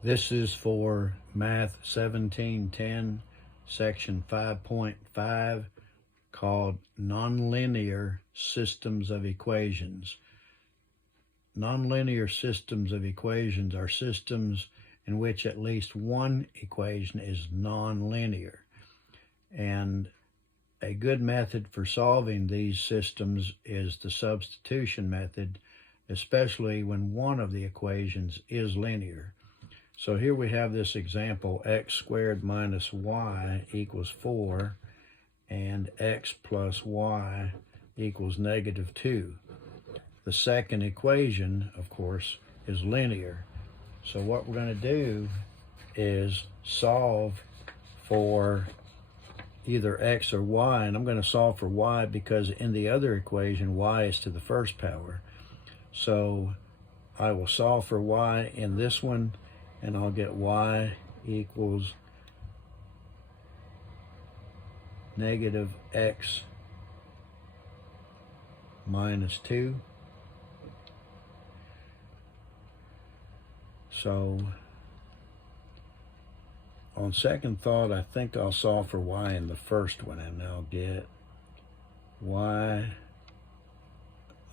This is for Math 1710, Section 5.5, called Nonlinear Systems of Equations. Nonlinear systems of equations are systems in which at least one equation is nonlinear. And a good method for solving these systems is the substitution method, especially when one of the equations is linear. So here we have this example, x squared minus y equals 4, and x plus y equals negative 2. The second equation, of course, is linear. So what we're going to do is solve for either x or y, and I'm going to solve for y because in the other equation, y is to the first power. So I will solve for y in this one, and I'll get y equals negative x minus 2. So on second thought, I think I'll solve for y in the first one, and I'll get y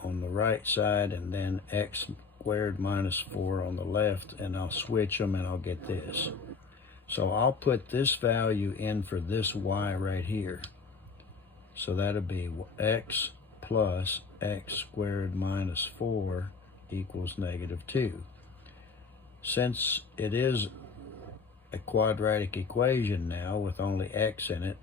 on the right side and then x squared minus 4 on the left, and I'll switch them and I'll get this. So I'll put this value in for this y right here. So that'll be x plus x squared minus 4 equals negative 2. Since it is a quadratic equation now with only x in it,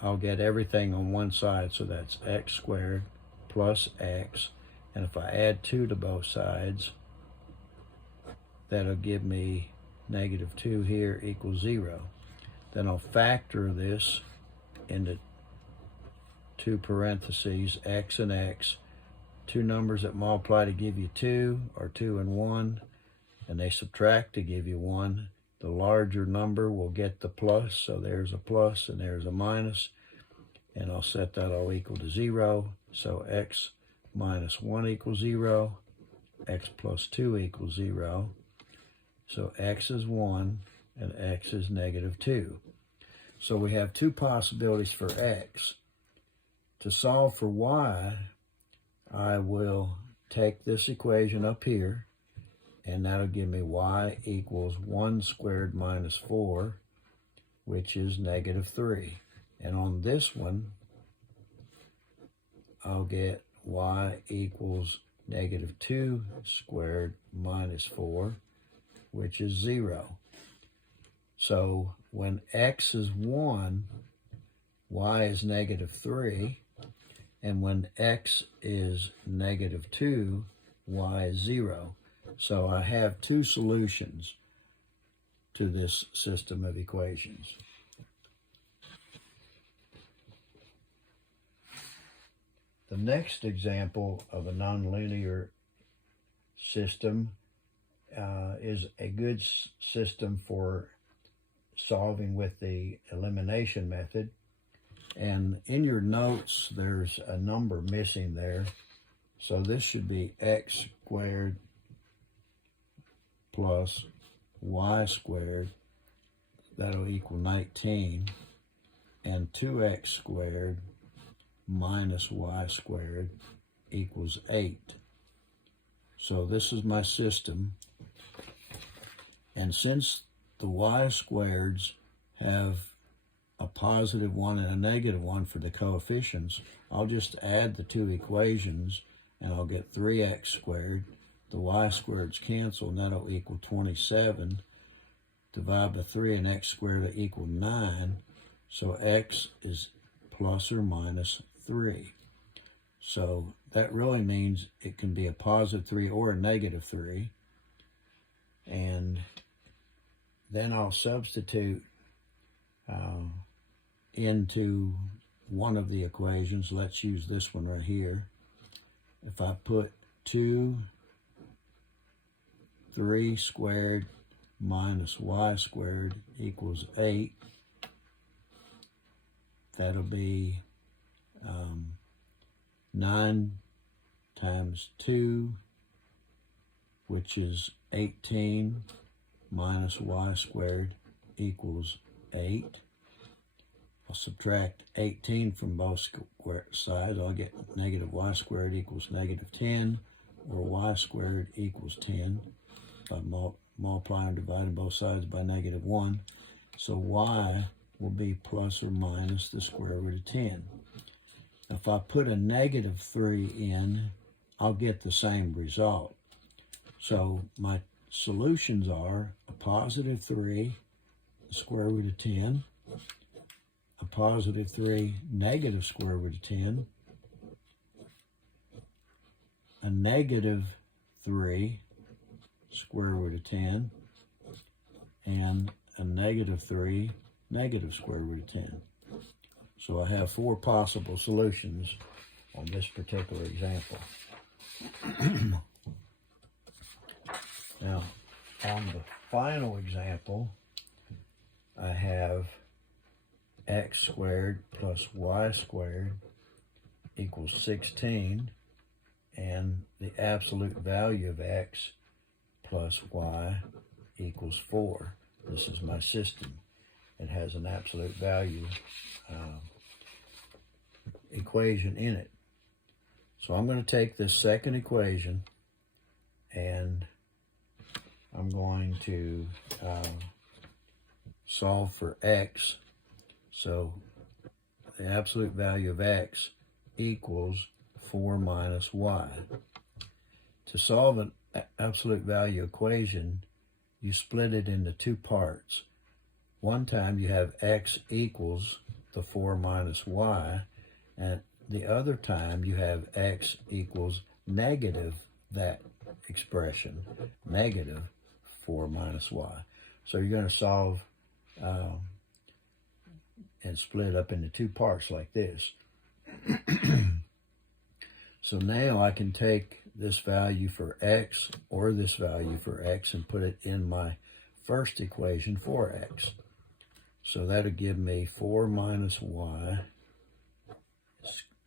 I'll get everything on one side, so that's x squared plus x, and if I add 2 to both sides, that'll give me negative 2 here equals 0. Then I'll factor this into two parentheses, x and x. Two numbers that multiply to give you 2 are 2 and 1, and they subtract to give you 1. The larger number will get the plus, so there's a plus and there's a minus, and I'll set that all equal to 0. So x minus 1 equals 0, x plus 2 equals 0. So x is 1 and x is negative 2. So we have two possibilities for x. To solve for y, I will take this equation up here, and that'll give me y equals 1 squared minus 4, which is negative 3. And on this one, I'll get y equals negative 2 squared minus 4, which is 0. So when x is 1, y is negative 3, and when x is negative 2, y is 0. So I have two solutions to this system of equations. The next example of a nonlinear system is a good system for solving with the elimination method. And in your notes, there's a number missing there. So this should be x squared plus y squared. That'll equal 19. And 2x squared minus y squared equals 8. So this is my system. And since the y squareds have a positive 1 and a negative 1 for the coefficients, I'll just add the two equations, and I'll get 3x squared. The y squareds cancel, and that'll equal 27. Divide by 3, and x squared will equal 9. So x is plus or minus 3. So that really means it can be a positive 3 or a negative 3. And then I'll substitute into one of the equations. Let's use this one right here. If I put 3 squared minus y squared equals 8, that'll be 9 times 2, which is 18, minus y squared equals 8. I'll subtract 18 from both sides. I'll get negative y squared equals negative 10, or y squared equals 10 by multiplying and dividing both sides by negative 1. So y will be plus or minus the square root of 10. If I put a negative 3 in, I'll get the same result. So my solutions are a positive 3, the square root of 10, a positive 3, negative square root of 10, a negative 3, square root of 10, and a negative 3, negative square root of 10. So I have 4 possible solutions on this particular example. Now, on the final example, I have x squared plus y squared equals 16, and the absolute value of x plus y equals 4. This is my system. It has an absolute value equation in it. So I'm going to take this second equation and I'm going to solve for x. So the absolute value of x equals 4 minus y. To solve an absolute value equation, you split it into 2 parts. One time you have x equals the 4 minus y, and the other time you have x equals negative that expression, negative 4 minus y. So you're going to solve and split up into 2 parts like this. So now I can take this value for x or this value for x and put it in my first equation for x. So that'll give me 4 minus y,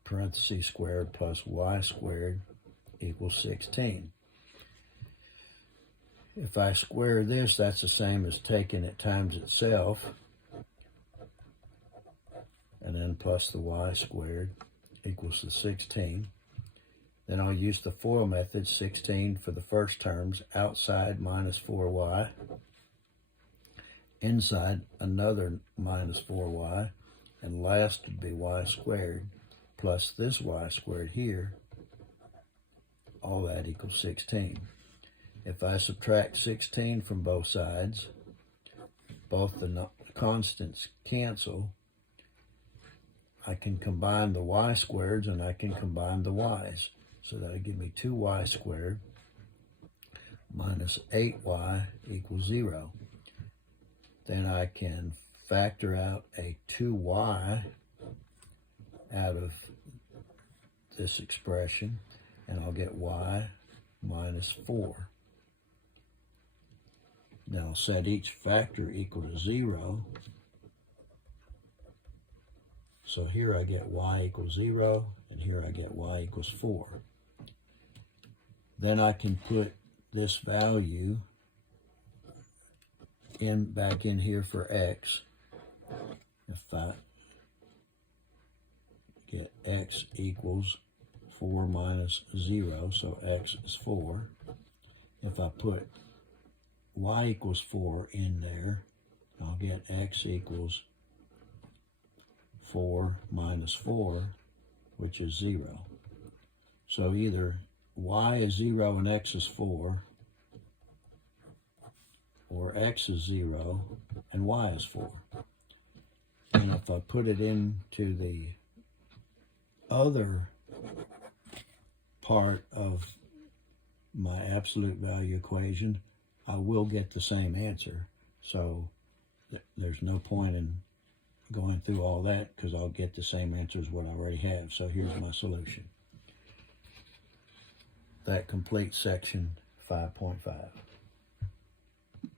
parentheses squared, plus y squared equals 16. If I square this, that's the same as taking it times itself, and then plus the y squared equals the 16. Then I'll use the FOIL method, 16 for the first terms, outside minus 4y, inside another minus 4y, and last would be y squared plus this y squared here. All that equals 16. If I subtract 16 from both sides, both the constants cancel. I can combine the y squareds and I can combine the y's. So that'll give me 2y squared minus 8y equals 0. Then I can factor out a 2y out of this expression, and I'll get y minus 4. Now I'll set each factor equal to 0. So here I get y equals 0, and here I get y equals 4. Then I can put this value back in here for x. If I get x equals 4 minus 0, so x is 4. If I put y equals 4 in there, I'll get x equals 4 minus 4, which is 0. So either y is 0 and x is 4, or x is 0 and y is 4. And if I put it into the other part of my absolute value equation, I will get the same answer. So there's no point in going through all that because I'll get the same answer as what I already have. So here's my solution. That completes section 5.5.